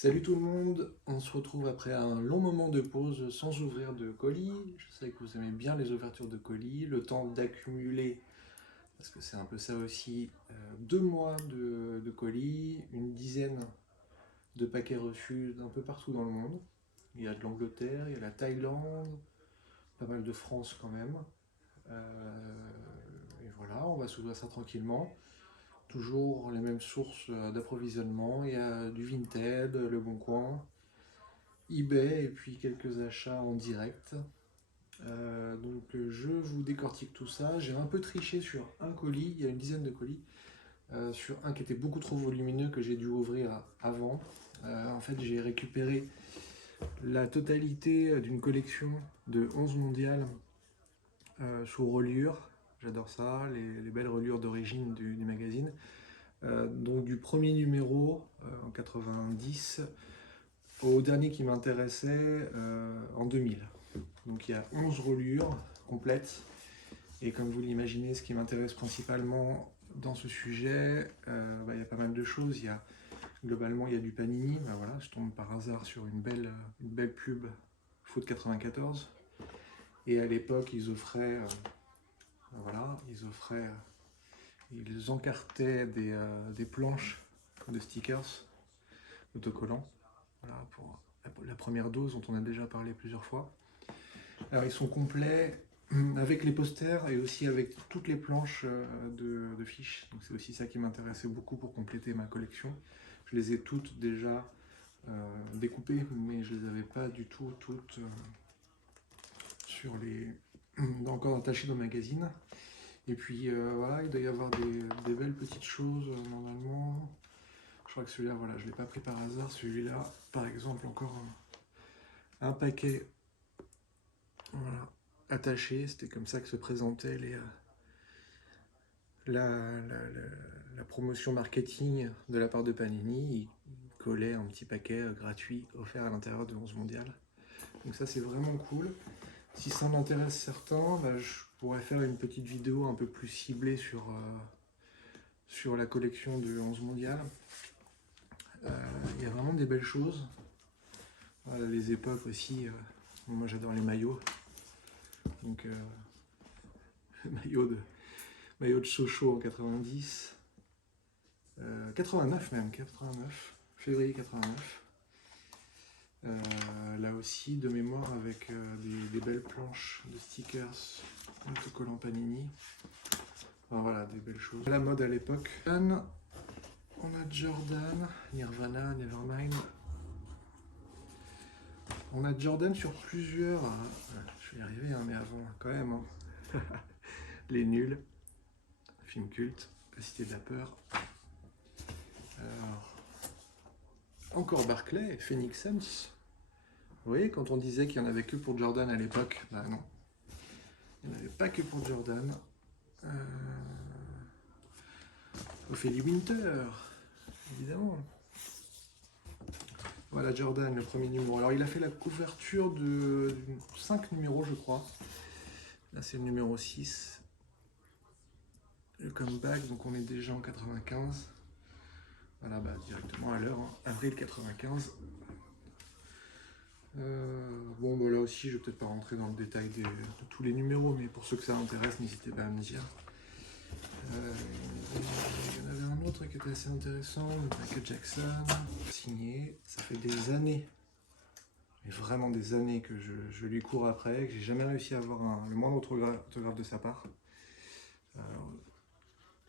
Salut tout le monde, on se retrouve après un long moment de pause sans ouvrir de colis. Je sais que vous aimez bien les ouvertures de colis, le temps d'accumuler, parce que c'est un peu ça aussi, 2 mois de colis, une dizaine de paquets reçus d'un peu partout dans le monde. Il y a de l'Angleterre, il y a la Thaïlande, pas mal de France quand même. Et voilà, on va s'ouvrir ça tranquillement. Toujours les mêmes sources d'approvisionnement, il y a du Vinted, Le Bon Coin, eBay et puis quelques achats en direct. Je vous décortique tout ça. J'ai un peu triché sur un colis, il y a une dizaine de colis, sur un qui était beaucoup trop volumineux que j'ai dû ouvrir avant. En fait, j'ai récupéré la totalité d'une collection de 11 mondiales sous reliure. J'adore ça, les belles reliures d'origine du magazine. Donc du premier numéro en 90 au dernier qui m'intéressait en 2000. Donc il y a 11 reliures complètes. Et comme vous l'imaginez, ce qui m'intéresse principalement dans ce sujet, il y a pas mal de choses. Globalement, il y a du Panini. Voilà, je tombe par hasard sur une belle pub Foot 94. Et à l'époque, ils encartaient des planches de stickers autocollants. Voilà, pour la première dose dont on a déjà parlé plusieurs fois. Alors ils sont complets avec les posters et aussi avec toutes les planches de fiches. Donc c'est aussi ça qui m'intéressait beaucoup pour compléter ma collection. Je les ai toutes déjà découpées, mais je les avais pas du tout toutes encore attachées dans le magazine. Et puis voilà, il doit y avoir des belles petites choses normalement. Je crois que celui-là, voilà, je ne l'ai pas pris par hasard. Celui-là, par exemple, encore un paquet, voilà, attaché. C'était comme ça que se présentaient la promotion marketing de la part de Panini. Ils collaient un petit paquet gratuit offert à l'intérieur de 11 mondiales. Donc ça, c'est vraiment cool. Si ça m'intéresse certains, je pourrais faire une petite vidéo un peu plus ciblée sur la collection de 11 mondiales. Il y a vraiment des belles choses. Voilà, les époques aussi. Moi, j'adore les maillots. Donc, maillot de Sochaux en 90. 89 même, 89. Février 89. Là aussi, de mémoire, avec des belles planches de stickers autocollants Panini. Enfin, voilà, des belles choses. La mode à l'époque. On a Jordan, Nirvana, Nevermind. On a Jordan sur plusieurs. Je vais y arriver, mais avant, quand même. Les Nuls, film culte, La Cité de la Peur. Alors, encore Barclay, Phoenix Suns. Vous voyez, quand on disait qu'il n'y en avait que pour Jordan à l'époque, non. Il n'y en avait pas que pour Jordan. Ophélie Winter, évidemment. Voilà Jordan, le premier numéro. Alors il a fait la couverture de 5 numéros, je crois. Là c'est le numéro 6. Le comeback, donc on est déjà en 95. Voilà, directement à l'heure, avril 95. Là aussi, je vais peut-être pas rentrer dans le détail de tous les numéros, mais pour ceux que ça intéresse, n'hésitez pas à me dire. Il y en avait un autre qui était assez intéressant, Michael Jackson, signé. Ça fait des années, mais vraiment des années que je lui cours après, que j'ai jamais réussi à avoir le moindre autographe de sa part.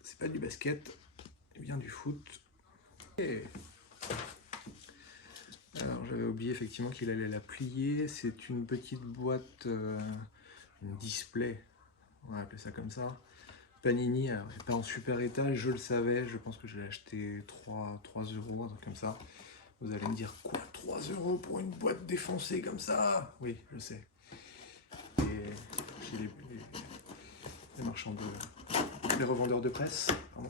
C'est pas du basket, c'est bien du foot. Et alors j'avais oublié effectivement qu'il allait la plier. C'est une petite boîte, une display, on va appeler ça comme ça. Panini, alors pas en super état, je le savais, je pense que je l'ai acheté 3 euros, un truc comme ça. Vous allez me dire, quoi, 3 euros pour une boîte défoncée comme ça? Oui, je sais. Et j'ai les marchands les revendeurs de presse, pardon,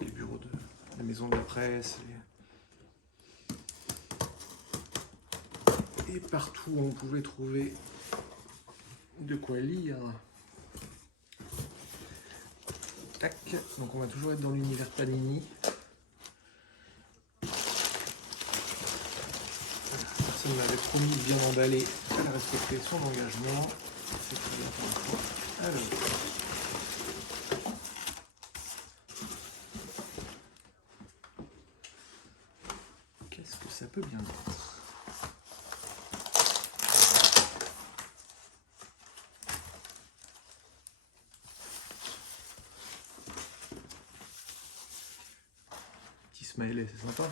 les bureaux de la maison de la presse, et partout où on pouvait trouver de quoi lire. Tac, donc on va toujours être dans l'univers Panini. personne m'avait promis de bien emballer, elle a respecté son engagement. C'est très bien pour une fois. Alors, qu'est-ce que ça peut bien être? Petit smiley, c'est sympa.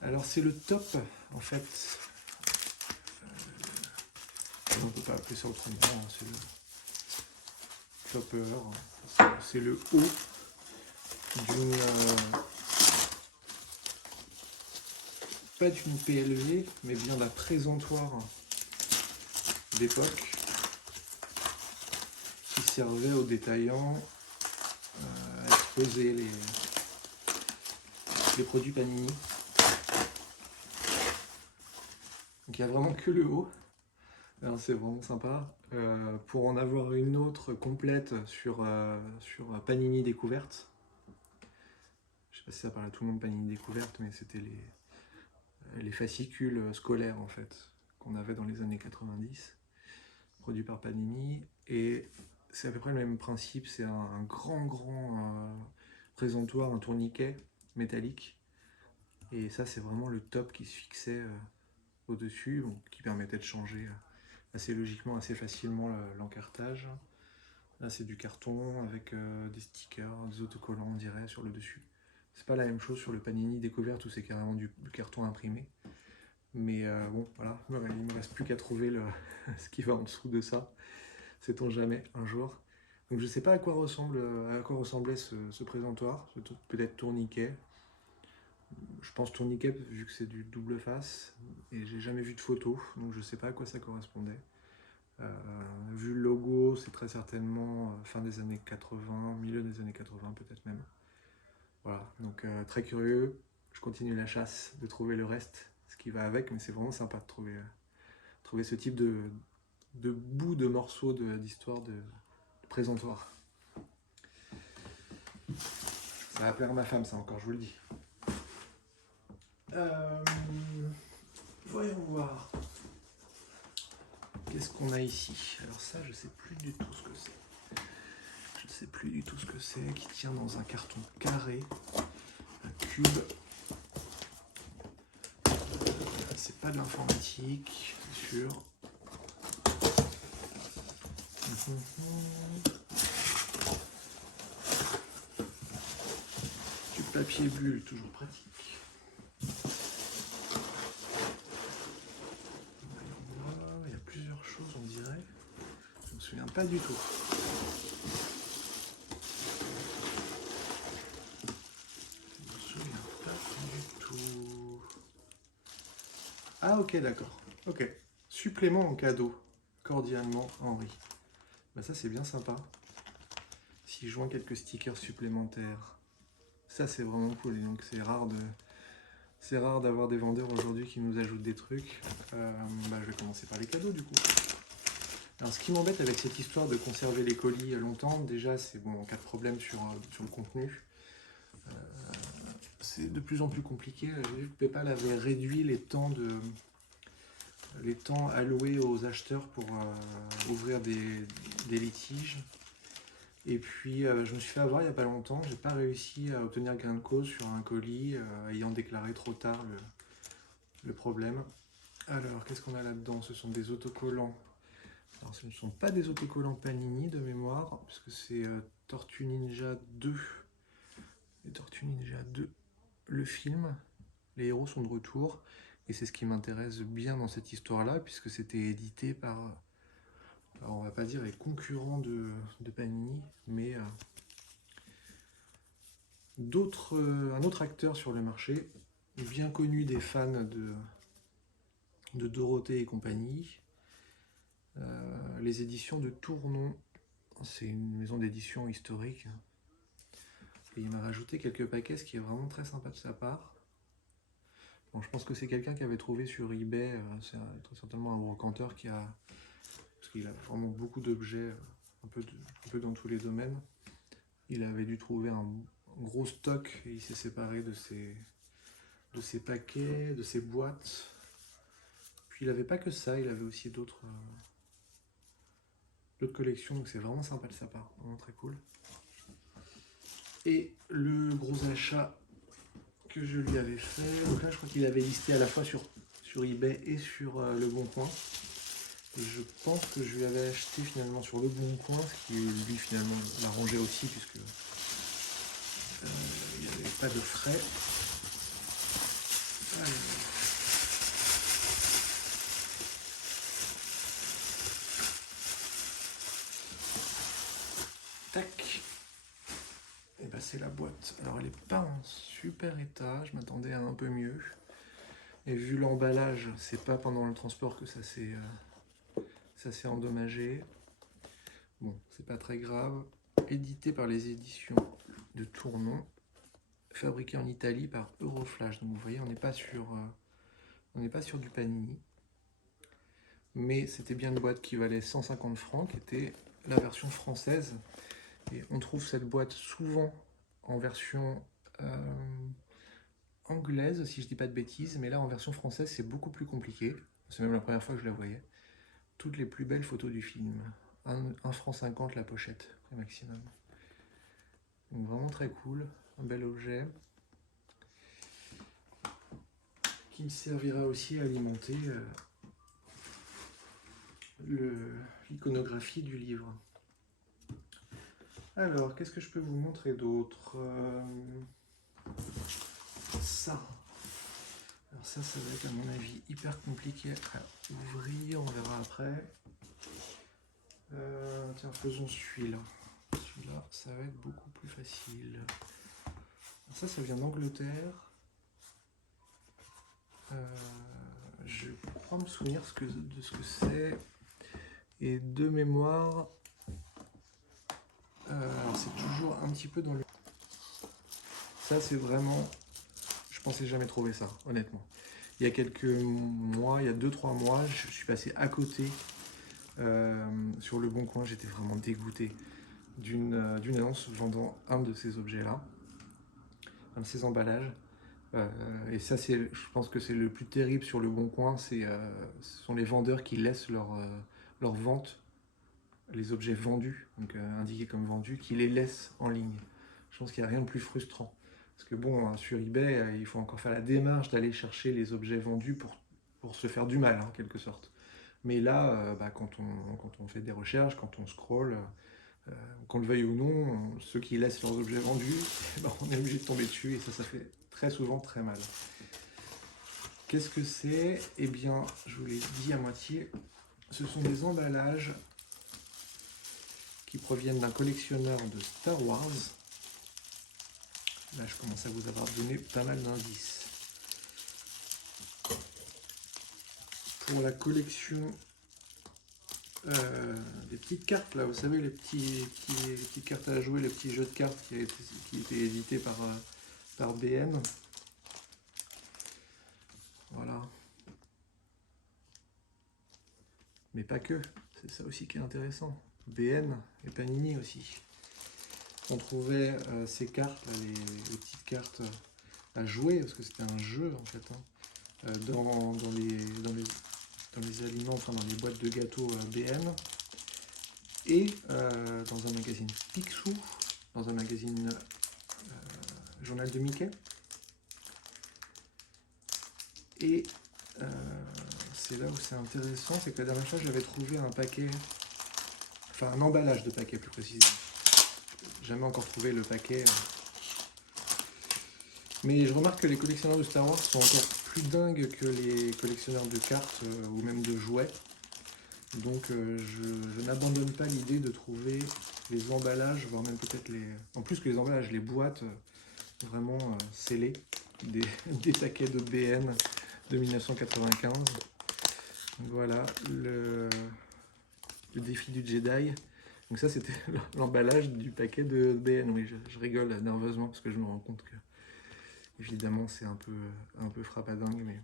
Alors c'est le top, en fait. On ne peut pas appeler ça autrement, hein, c'est le topper. C'est le haut d'une... pas d'une PLV, mais bien d'un présentoir d'époque qui servait aux détaillants à exposer les produits Panini. Donc il n'y a vraiment que le haut. Alors c'est vraiment sympa. Pour en avoir une autre complète sur Panini Découverte. Je sais pas si ça parle à tout le monde Panini Découverte, mais c'était les fascicules scolaires en fait qu'on avait dans les années 90, produits par Panini. Et c'est à peu près le même principe. C'est un grand présentoir, un tourniquet métallique. Et ça c'est vraiment le top qui se fixait au-dessus, bon, qui permettait de changer assez logiquement, assez facilement l'encartage. Là c'est du carton avec des stickers, des autocollants on dirait sur le dessus. C'est pas la même chose sur le Panini Découverte où c'est carrément du carton imprimé. Mais bon voilà, il me reste plus qu'à trouver ce qui va en dessous de ça. Sait-on jamais un jour. Donc je sais pas à quoi ressemblait ce présentoir, peut-être tourniquet. Je pense tourniquet vu que c'est du double face et j'ai jamais vu de photo, donc je sais pas à quoi ça correspondait. Vu le logo, c'est très certainement fin des années 80, milieu des années 80 peut-être même. Voilà, donc très curieux, je continue la chasse de trouver le reste, ce qui va avec, mais c'est vraiment sympa de trouver ce type de bouts de morceaux d'histoire de présentoir. Ça va plaire à ma femme ça encore, je vous le dis. Voyons voir. Qu'est-ce qu'on a ici? Alors ça, je sais plus du tout ce que c'est. Je sais plus du tout ce que c'est, qui tient dans un carton carré, un cube. C'est pas de l'informatique, c'est sûr. Du papier bulle, toujours pratique. Il y a plusieurs choses, on dirait. Je me souviens pas du tout. Je me souviens pas du tout. Ah ok, d'accord. Ok. Supplément en cadeau. Cordialement, Henri. Bah ça c'est bien sympa. Si je joins quelques stickers supplémentaires. Ça c'est vraiment cool. Et donc c'est rare d'avoir des vendeurs aujourd'hui qui nous ajoutent des trucs. Je vais commencer par les cadeaux du coup. Alors ce qui m'embête avec cette histoire de conserver les colis longtemps, déjà c'est bon en cas de problème sur le contenu. C'est de plus en plus compliqué. J'ai vu que PayPal avait réduit les temps alloués aux acheteurs pour ouvrir des litiges. Et puis je me suis fait avoir il n'y a pas longtemps. J'ai pas réussi à obtenir gain de cause sur un colis ayant déclaré trop tard le problème. Alors qu'est-ce qu'on a là-dedans? Ce sont des autocollants. Alors ce ne sont pas des autocollants Panini de mémoire, puisque c'est Tortue Ninja 2. Et Tortue Ninja 2, le film. Les héros sont de retour. Et c'est ce qui m'intéresse bien dans cette histoire-là, puisque c'était édité par, alors on va pas dire les concurrents de Panini, mais un autre acteur sur le marché, bien connu des fans de Dorothée et compagnie. Les éditions de Tournon, c'est une maison d'édition historique. Et il m'a rajouté quelques paquets, ce qui est vraiment très sympa de sa part. Bon, je pense que c'est quelqu'un qui avait trouvé sur eBay, c'est très certainement un brocanteur parce qu'il a vraiment beaucoup d'objets, un peu dans tous les domaines. Il avait dû trouver un gros stock et il s'est séparé de de ses paquets, de ses boîtes. Puis il n'avait pas que ça, il avait aussi d'autres collections, donc c'est vraiment sympa de sa part, vraiment très cool. Et le gros achat que je lui avais fait, donc là je crois qu'il avait listé à la fois sur eBay et sur Le Bon Coin. Et je pense que je lui avais acheté finalement sur Le Bon Coin, ce qui lui finalement l'arrangeait aussi, puisque il n'y avait pas de frais. Tac. Et ben c'est la boîte. Alors elle n'est pas en super état, je m'attendais à un peu mieux. Et vu l'emballage, c'est pas pendant le transport que ça s'est endommagé. Bon, c'est pas très grave. Édité par les éditions de Tournon, fabriqué en Italie par Euroflash. Donc vous voyez, on n'est pas sur du Panini. Mais c'était bien une boîte qui valait 150 francs, qui était la version française. Et on trouve cette boîte souvent en version anglaise, si je dis pas de bêtises, mais là en version française c'est beaucoup plus compliqué. C'est même la première fois que je la voyais. Toutes les plus belles photos du film. 1 franc 50 la pochette, prix maximum. Donc vraiment très cool, un bel objet qui me servira aussi à alimenter l'iconographie du livre. Alors, qu'est-ce que je peux vous montrer d'autre? Ça. Alors ça va être à mon avis hyper compliqué à ouvrir, on verra après. Tiens, faisons celui-là. Celui-là, ça va être beaucoup plus facile. Alors ça vient d'Angleterre. Je crois me souvenir de ce que c'est. Et de mémoire, alors c'est toujours un petit peu dans le... Ça c'est vraiment... Je pensais jamais trouver ça, honnêtement. Il y a quelques mois, il y a 2-3 mois, je suis passé à côté sur Le Bon Coin. J'étais vraiment dégoûté d'une annonce vendant un de ces objets-là, un de ces emballages. Et ça, je pense que c'est le plus terrible sur Le Bon Coin, ce sont les vendeurs qui laissent leur vente, les objets vendus, donc indiqués comme vendus, qui les laissent en ligne. Je pense qu'il n'y a rien de plus frustrant. Parce que bon, sur eBay, il faut encore faire la démarche d'aller chercher les objets vendus pour se faire du mal, en quelque sorte. Mais là, quand on fait des recherches, quand on scrolle, qu'on le veuille ou non, ceux qui laissent leurs objets vendus, on est obligé de tomber dessus et ça fait très souvent très mal. Qu'est-ce que c'est? Eh bien, je vous l'ai dit à moitié, ce sont des emballages qui proviennent d'un collectionneur de Star Wars. Là, je commence à vous avoir donné pas mal d'indices. Pour la collection des petites cartes, là, vous savez, les petites cartes à jouer, les petits jeux de cartes qui étaient édités par BN. Voilà. Mais pas que, c'est ça aussi qui est intéressant. BN et Panini aussi. On trouvait ces cartes, là, les petites cartes à jouer, parce que c'était un jeu en fait, dans les aliments, enfin dans les boîtes de gâteaux BN, et dans un magazine Picsou, dans un magazine Journal de Mickey. Et c'est là où c'est intéressant, c'est que la dernière fois j'avais trouvé un paquet, enfin un emballage de paquet plus précisément. Jamais encore trouvé le paquet. Mais je remarque que les collectionneurs de Star Wars sont encore plus dingues que les collectionneurs de cartes ou même de jouets. Donc je n'abandonne pas l'idée de trouver les emballages, voire même peut-être en plus que les emballages, les boîtes vraiment scellées, des paquets de BN de 1995. Donc voilà, le défi du Jedi. Donc ça, c'était l'emballage du paquet de BN. Oui, je rigole nerveusement parce que je me rends compte que, évidemment, c'est un peu frappadingue. Mais...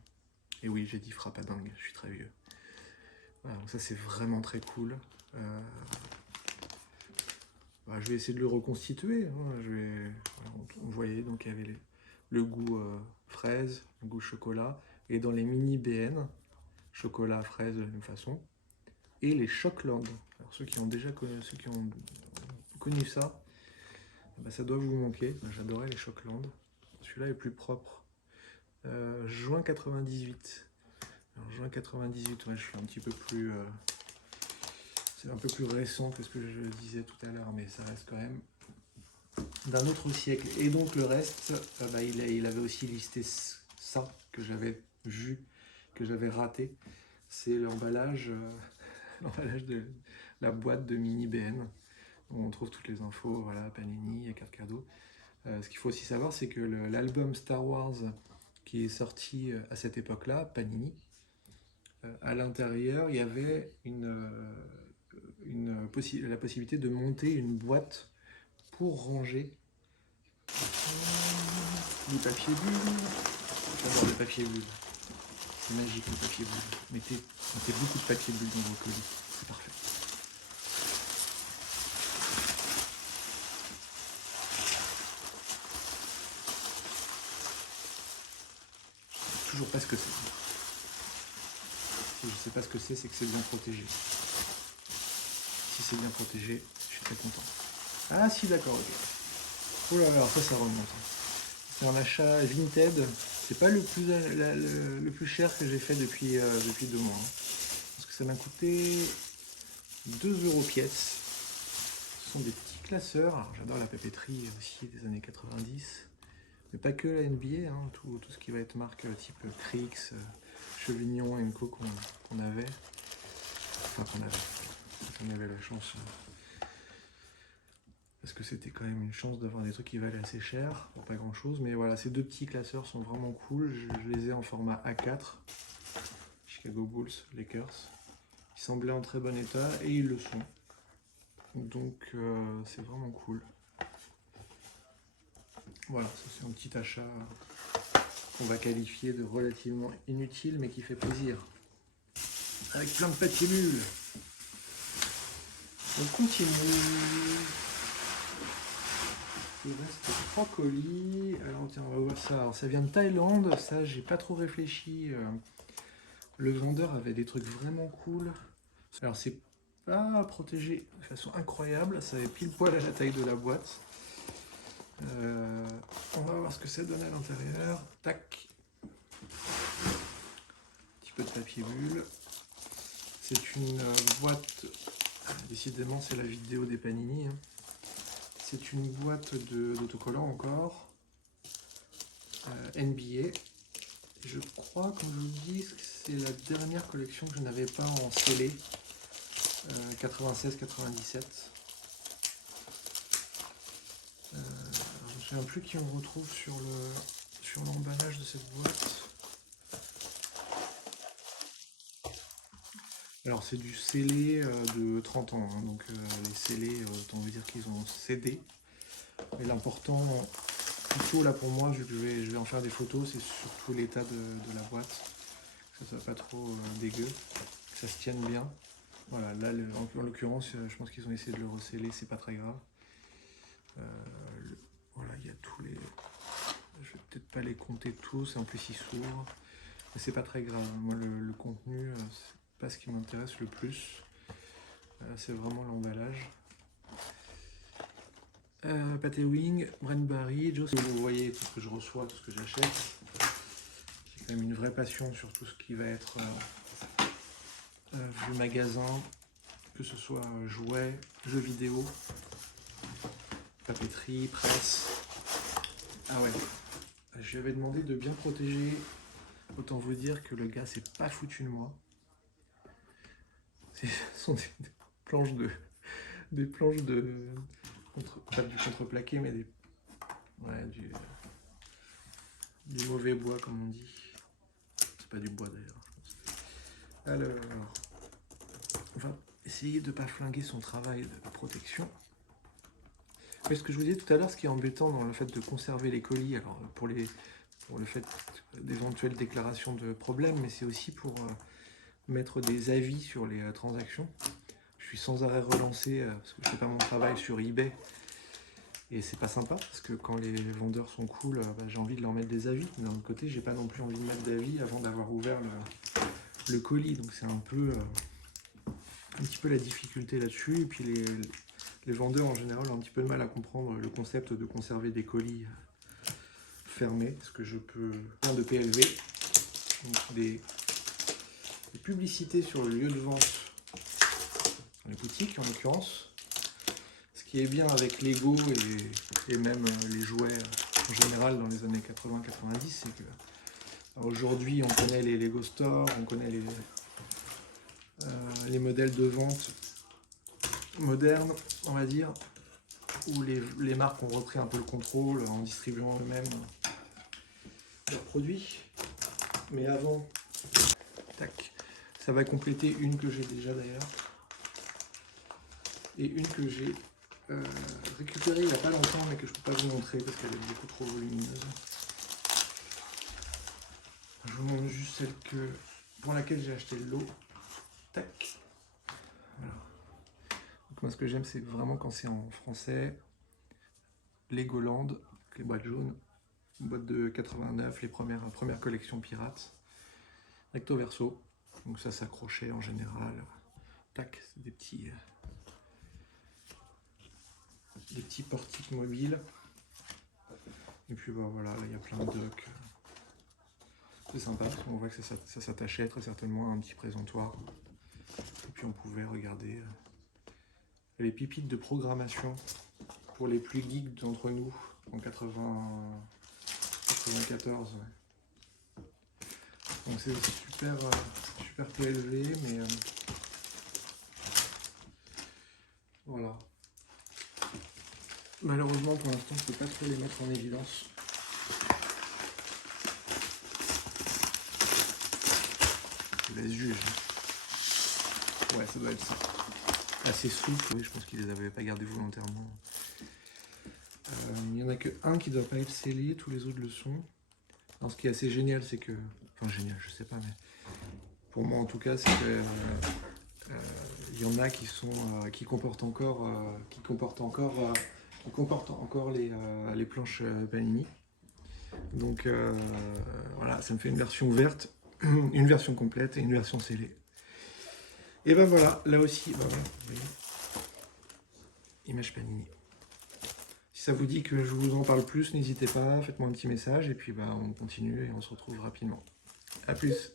Et oui, j'ai dit frappadingue, je suis très vieux. Voilà, donc ça, c'est vraiment très cool. Je vais essayer de le reconstituer. Hein. Voilà, vous voyez, donc il y avait le goût fraise, le goût chocolat. Et dans les mini BN, chocolat, fraise de la même façon. Et les Chocoland. Alors ceux qui ont déjà connu ça, bah, ça doit vous manquer. J'adorais les Chocoland. Celui-là est plus propre. Juin 98. Alors, juin 98, ouais, je suis un petit peu plus... c'est un peu plus récent que ce que je disais tout à l'heure, mais ça reste quand même d'un autre siècle. Et donc le reste, bah, il avait aussi listé ça que j'avais vu, que j'avais raté. C'est l'emballage l'emballage de la boîte de mini BN, où on trouve toutes les infos, voilà, Panini, carte cadeau. Ce qu'il faut aussi savoir, c'est que l'album Star Wars qui est sorti à cette époque-là, Panini, à l'intérieur, il y avait la possibilité de monter une boîte pour ranger du papier bulle. J'adore le papier bulle. C'est magique le papier bulle. Mettez beaucoup de papier bulle dans vos colis. C'est parfait. Je sais toujours pas ce que c'est. Si je sais pas ce que c'est que c'est bien protégé. Si c'est bien protégé, je suis très content. Ah si, d'accord, ok. Oh là là, ça remonte. C'est un achat Vinted. C'est pas le plus cher que j'ai fait depuis 2 mois. Hein. Parce que ça m'a coûté 2 € pièce. Ce sont des petits classeurs. Alors j'adore la papeterie aussi des années 90. Mais pas que la NBA, hein. Tout ce qui va être marque type Crix, Chevignon et Co qu'on avait. Enfin qu'on avait la chance. Parce que c'était quand même une chance d'avoir des trucs qui valaient assez cher, pour pas grand chose. Mais voilà, ces 2 petits classeurs sont vraiment cool. Je les ai en format A4. Chicago Bulls, Lakers. Ils semblaient en très bon état et ils le sont. Donc c'est vraiment cool. Voilà, ça c'est un petit achat qu'on va qualifier de relativement inutile mais qui fait plaisir. Avec plein de papier bulle. On continue. Il reste 3 colis. Alors tiens, on va voir ça. Alors ça vient de Thaïlande. Ça, j'ai pas trop réfléchi. Le vendeur avait des trucs vraiment cool. Alors c'est pas protégé de façon incroyable. Ça est pile poil à la taille de la boîte. On va voir ce que ça donne à l'intérieur. Tac. Un petit peu de papier bulle. C'est une boîte. Décidément, c'est la vidéo des Panini. Hein. C'est une boîte d'autocollants encore. NBA. Je crois, comme je vous dis, que c'est la dernière collection que je n'avais pas en scellé. 96-97. Je ne me souviens plus qui on retrouve sur l'emballage de cette boîte. Alors c'est du scellé de 30 ans, hein, donc les scellés, autant vous dire qu'ils ont cédé. Mais l'important, plutôt là pour moi, vu que je vais en faire des photos, c'est surtout l'état de la boîte. Que ça soit pas trop dégueu, que ça se tienne bien. Voilà, là en l'occurrence, je pense qu'ils ont essayé de le resceller, c'est pas très grave. Voilà, il y a tous les... Je vais peut-être pas les compter tous, en plus ils s'ouvrent. Mais c'est pas très grave, moi le contenu, c'est pas ce qui m'intéresse le plus. C'est vraiment l'emballage. Pâté Wing, Brent Barry, Joe, vous voyez tout ce que je reçois, tout ce que j'achète. J'ai quand même une vraie passion sur tout ce qui va être vu magasin, que ce soit jouets, jeux vidéo, papeterie, presse. Ah ouais, je lui avais demandé de bien protéger. Autant vous dire que le gars s'est pas foutu de moi. Ce sont des planches de pas du contreplaqué, mais du mauvais bois, comme on dit. C'est pas du bois d'ailleurs, je pense. Alors, on va essayer de ne pas flinguer son travail de protection. Mais ce que je vous disais tout à l'heure, ce qui est embêtant dans le fait de conserver les colis, alors pour le fait d'éventuelles déclarations de problèmes, mais c'est aussi pour mettre des avis sur les transactions. Je suis sans arrêt relancé parce que je fais pas mon travail sur eBay Et c'est pas sympa parce que quand les vendeurs sont cool, j'ai envie de leur mettre des avis. Mais d'un autre côté, j'ai pas non plus envie de mettre d'avis avant d'avoir ouvert le colis. Donc c'est un petit peu la difficulté là-dessus. Et puis les vendeurs en général ont un petit peu de mal à comprendre le concept de conserver des colis fermés. Parce que je peux faire de PLV, donc des publicités sur le lieu de vente, dans les boutiques en l'occurrence. Ce qui est bien avec Lego et même les jouets en général dans les années 80-90, c'est que aujourd'hui on connaît les Lego Store, on connaît les modèles de vente modernes, on va dire, où les marques ont repris un peu le contrôle en distribuant eux-mêmes leurs produits. Mais avant, tac, ça va compléter une que j'ai déjà d'ailleurs, et une que j'ai récupérée il n'y a pas longtemps, mais que je ne peux pas vous montrer parce qu'elle est beaucoup trop volumineuse. Je vous montre juste celle pour laquelle j'ai acheté le lot. Tac. Voilà. Donc moi ce que j'aime c'est vraiment quand c'est en français. Legoland, les boîtes jaunes, boîte de 89, les premières collections pirates. Recto verso, donc ça s'accrochait en général. Tac, c'est des petits portiques mobiles. Et puis voilà, là il y a plein de docks. C'est sympa, parce qu'on voit que ça s'attachait très certainement à un petit présentoir. Et puis on pouvait regarder les pépites de programmation pour les plus geeks d'entre nous en 94. Ouais. Donc c'est super PLV, mais voilà. Malheureusement pour l'instant je ne peux pas trop les mettre en évidence. Je laisse juger. Ouais, ça doit être ça. Assez souple, oui, je pense qu'ils les avaient pas gardés volontairement. Il n'y en a que un qui doit pas être scellé, tous les autres le sont. Alors, ce qui est assez génial, c'est que... Enfin génial, je sais pas, mais... Pour moi en tout cas, c'est que... il y en a qui comportent encore les planches Panini. Donc voilà, ça me fait une version verte, une version complète et une version scellée. Et ben voilà, là aussi, voilà, vous voyez, image Panini. Si ça vous dit que je vous en parle plus, n'hésitez pas, faites-moi un petit message et puis on continue et on se retrouve rapidement. A plus.